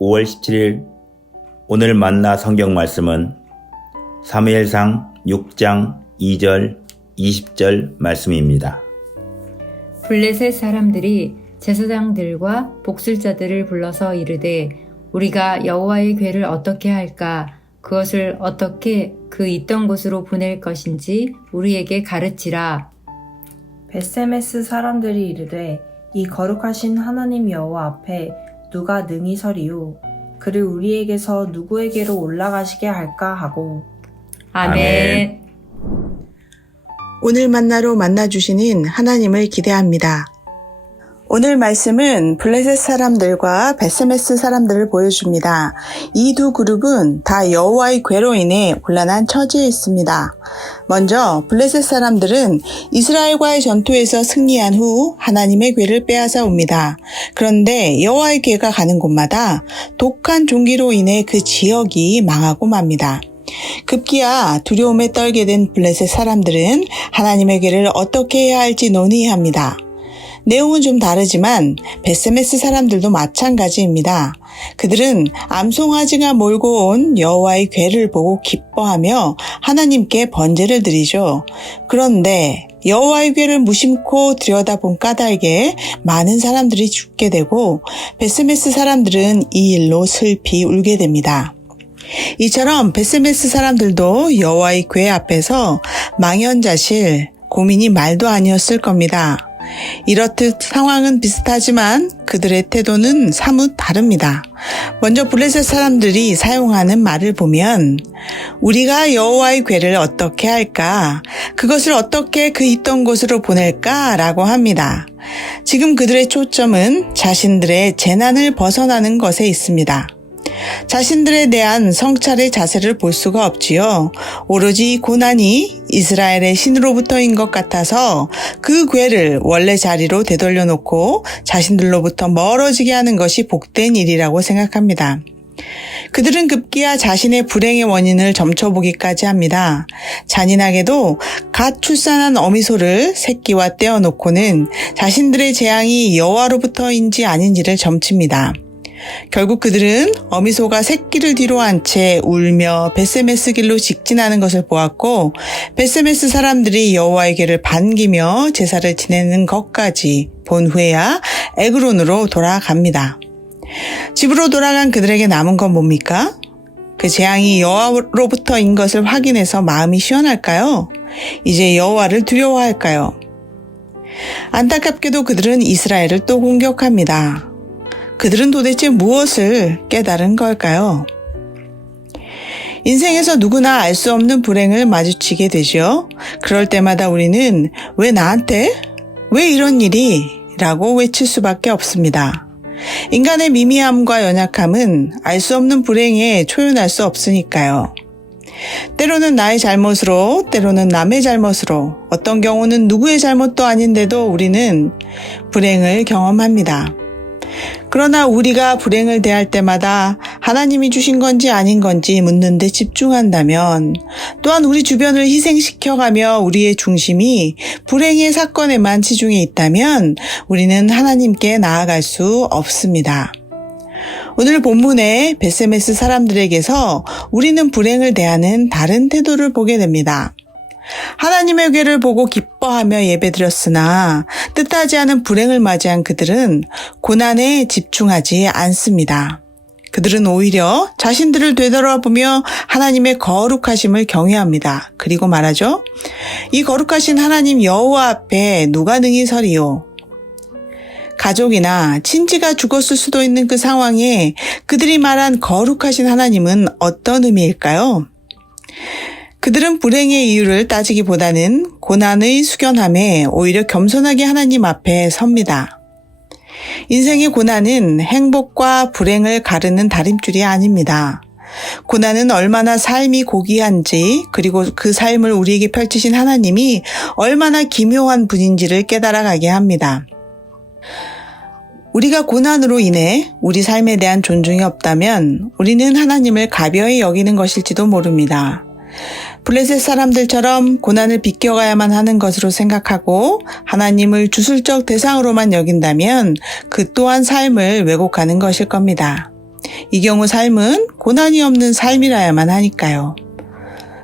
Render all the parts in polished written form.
5월 17일 오늘 만나 성경 말씀은 사무엘상 6장 2절 20절 말씀입니다. 블레셋 사람들이 제사장들과 복술자들을 불러서 이르되 우리가 여호와의 궤를 어떻게 할까? 그것을 어떻게 그 있던 곳으로 보낼 것인지 우리에게 가르치라. 벳세메스 사람들이 이르되 이 거룩하신 하나님 여호와 앞에 누가 능히 서리요? 그를 우리에게서 누구에게로 올라가시게 할까 하고. 아멘. 오늘 만나로 만나주시는 하나님을 기대합니다. 오늘 말씀은 블레셋 사람들과 벳세메스 사람들을 보여줍니다. 이 두 그룹은 다 여호와의 궤로 인해 곤란한 처지에 있습니다. 먼저 블레셋 사람들은 이스라엘과의 전투에서 승리한 후 하나님의 궤를 빼앗아 옵니다. 그런데 여호와의 궤가 가는 곳마다 독한 종기로 인해 그 지역이 망하고 맙니다. 급기야 두려움에 떨게 된 블레셋 사람들은 하나님의 궤를 어떻게 해야 할지 논의합니다. 내용은 좀 다르지만 벳세메스 사람들도 마찬가지입니다. 그들은 암송아지가 몰고 온 여호와의 궤를 보고 기뻐하며 하나님께 번제를 드리죠. 그런데 여호와의 궤를 무심코 들여다본 까닭에 많은 사람들이 죽게 되고 벳세메스 사람들은 이 일로 슬피 울게 됩니다. 이처럼 벳세메스 사람들도 여호와의 궤 앞에서 망연자실, 고민이 말도 아니었을 겁니다. 이렇듯 상황은 비슷하지만 그들의 태도는 사뭇 다릅니다. 먼저 블레셋 사람들이 사용하는 말을 보면 우리가 여호와의 궤를 어떻게 할까? 그것을 어떻게 그 있던 곳으로 보낼까? 라고 합니다. 지금 그들의 초점은 자신들의 재난을 벗어나는 것에 있습니다. 자신들에 대한 성찰의 자세를 볼 수가 없지요. 오로지 고난이 이스라엘의 신으로부터인 것 같아서 그 궤를 원래 자리로 되돌려 놓고 자신들로부터 멀어지게 하는 것이 복된 일이라고 생각합니다. 그들은 급기야 자신의 불행의 원인을 점쳐보기까지 합니다. 잔인하게도 갓 출산한 어미소를 새끼와 떼어놓고는 자신들의 재앙이 여호와로부터인지 아닌지를 점칩니다. 결국 그들은 어미소가 새끼를 뒤로 한 채 울며 벳세메스 길로 직진하는 것을 보았고 벳세메스 사람들이 여호와의 궤를 반기며 제사를 지내는 것까지 본 후에야 에그론으로 돌아갑니다. 집으로 돌아간 그들에게 남은 건 뭡니까? 그 재앙이 여호와로부터인 것을 확인해서 마음이 시원할까요? 이제 여호와를 두려워할까요? 안타깝게도 그들은 이스라엘을 또 공격합니다. 그들은 도대체 무엇을 깨달은 걸까요? 인생에서 누구나 알 수 없는 불행을 마주치게 되죠. 그럴 때마다 우리는 왜 나한테? 왜 이런 일이? 라고 외칠 수밖에 없습니다. 인간의 미미함과 연약함은 알 수 없는 불행에 초연할 수 없으니까요. 때로는 나의 잘못으로, 때로는 남의 잘못으로, 어떤 경우는 누구의 잘못도 아닌데도 우리는 불행을 경험합니다. 그러나 우리가 불행을 대할 때마다 하나님이 주신 건지 아닌 건지 묻는 데 집중한다면, 또한 우리 주변을 희생시켜가며 우리의 중심이 불행의 사건에만 치중해 있다면 우리는 하나님께 나아갈 수 없습니다. 오늘 본문의 벳세메스 사람들에게서 우리는 불행을 대하는 다른 태도를 보게 됩니다. 하나님의 궤를 보고 기뻐하며 예배드렸으나 뜻하지 않은 불행을 맞이한 그들은 고난에 집중하지 않습니다. 그들은 오히려 자신들을 되돌아보며 하나님의 거룩하심을 경외합니다. 그리고 말하죠. 이 거룩하신 하나님 여호와 앞에 누가 능히 서리요? 가족이나 친지가 죽었을 수도 있는 그 상황에 그들이 말한 거룩하신 하나님은 어떤 의미일까요? 그들은 불행의 이유를 따지기보다는 고난의 숙연함에 오히려 겸손하게 하나님 앞에 섭니다. 인생의 고난은 행복과 불행을 가르는 다림줄이 아닙니다. 고난은 얼마나 삶이 고귀한지, 그리고 그 삶을 우리에게 펼치신 하나님이 얼마나 기묘한 분인지를 깨달아가게 합니다. 우리가 고난으로 인해 우리 삶에 대한 존중이 없다면 우리는 하나님을 가벼이 여기는 것일지도 모릅니다. 블레셋 사람들처럼 고난을 비껴가야만 하는 것으로 생각하고 하나님을 주술적 대상으로만 여긴다면 그 또한 삶을 왜곡하는 것일 겁니다. 이 경우 삶은 고난이 없는 삶이라야만 하니까요.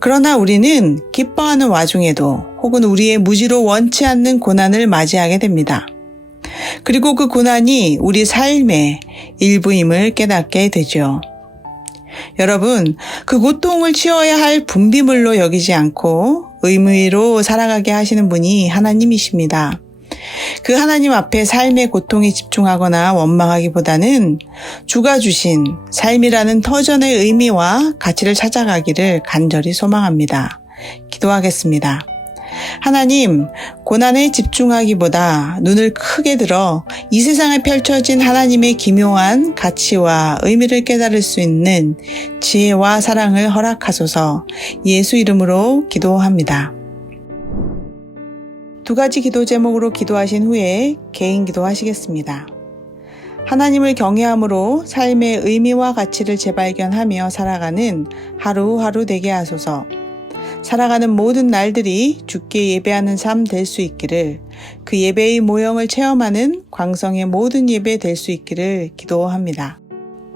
그러나 우리는 기뻐하는 와중에도 혹은 우리의 무지로 원치 않는 고난을 맞이하게 됩니다. 그리고 그 고난이 우리 삶의 일부임을 깨닫게 되죠. 여러분, 그 고통을 치워야 할 분비물로 여기지 않고 의무로 살아가게 하시는 분이 하나님이십니다. 그 하나님 앞에 삶의 고통에 집중하거나 원망하기보다는 주가 주신 삶이라는 터전의 의미와 가치를 찾아가기를 간절히 소망합니다. 기도하겠습니다. 하나님, 고난에 집중하기보다 눈을 크게 들어 이 세상에 펼쳐진 하나님의 기묘한 가치와 의미를 깨달을 수 있는 지혜와 사랑을 허락하소서. 예수 이름으로 기도합니다. 두 가지 기도 제목으로 기도하신 후에 개인 기도하시겠습니다. 하나님을 경외함으로 삶의 의미와 가치를 재발견하며 살아가는 하루하루 되게 하소서. 살아가는 모든 날들이 주께 예배하는 삶 될 수 있기를, 그 예배의 모형을 체험하는 광성의 모든 예배 될 수 있기를 기도합니다.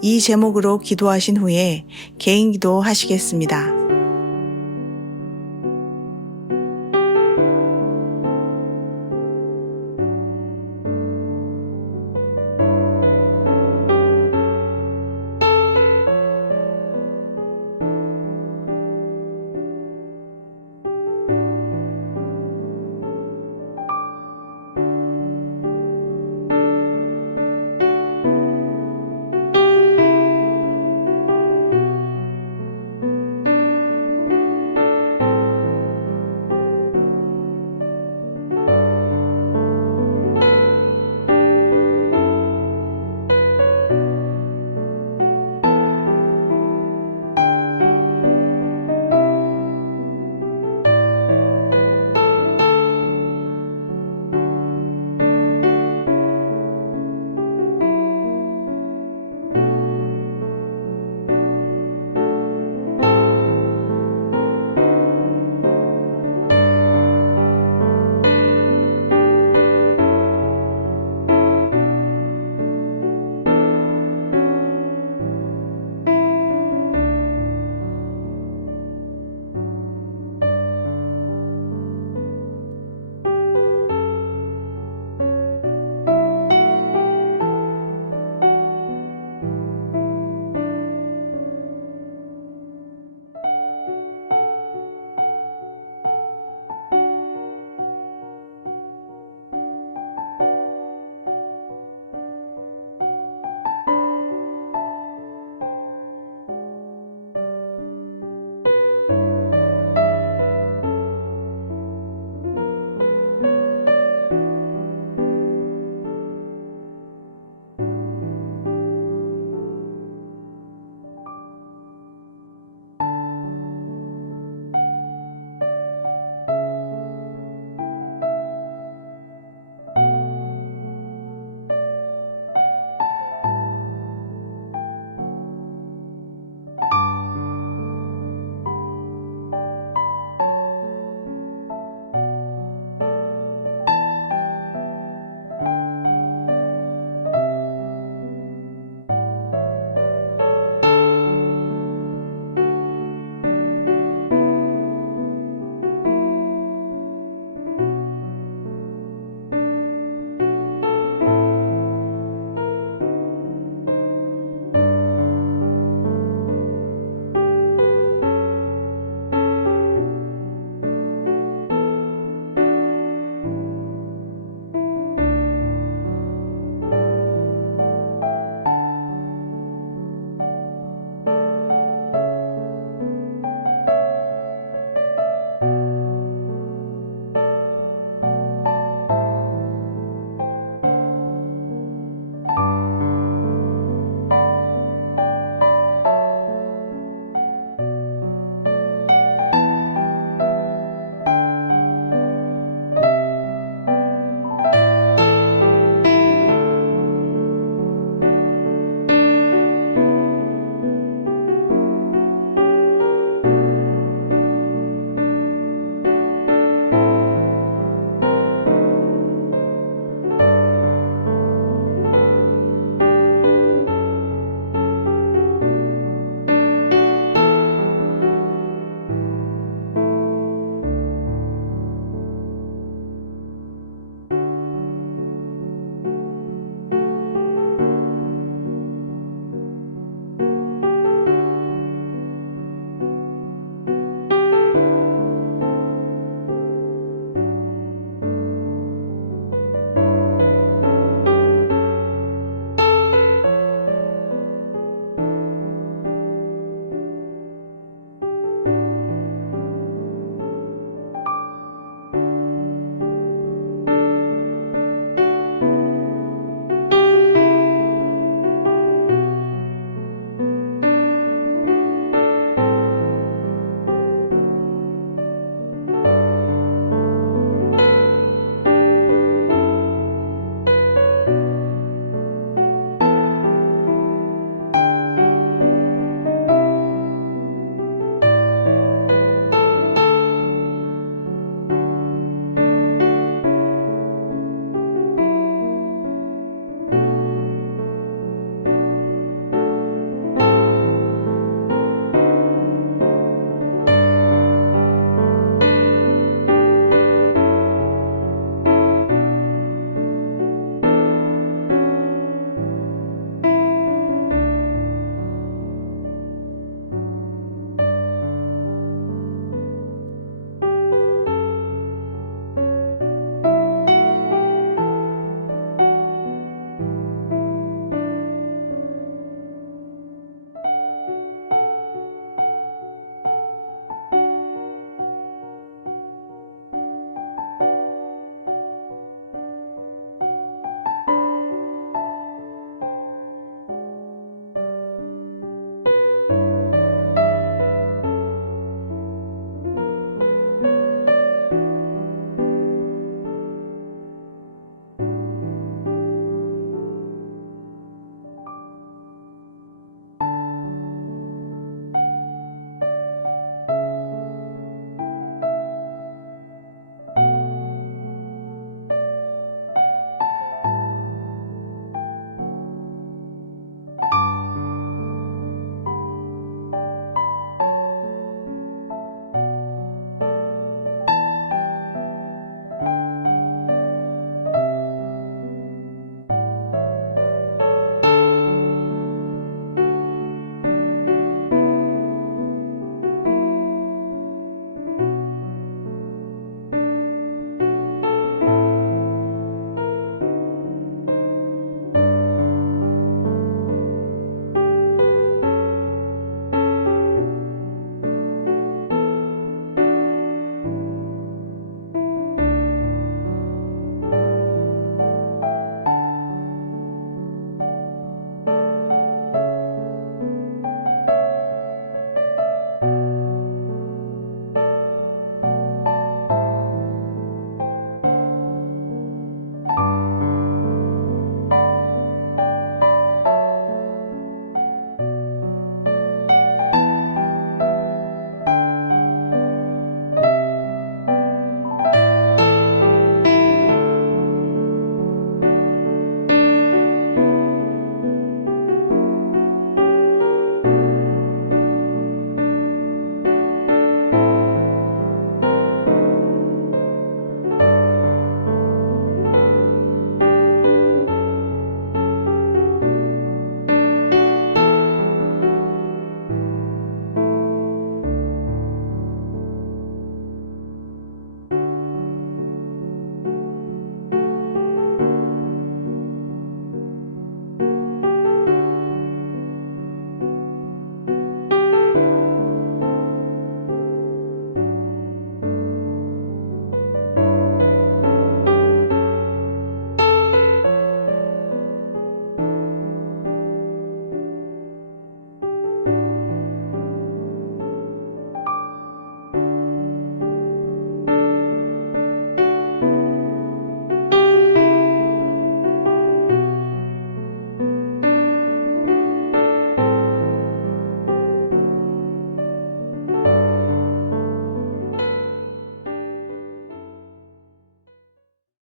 이 제목으로 기도하신 후에 개인 기도 하시겠습니다.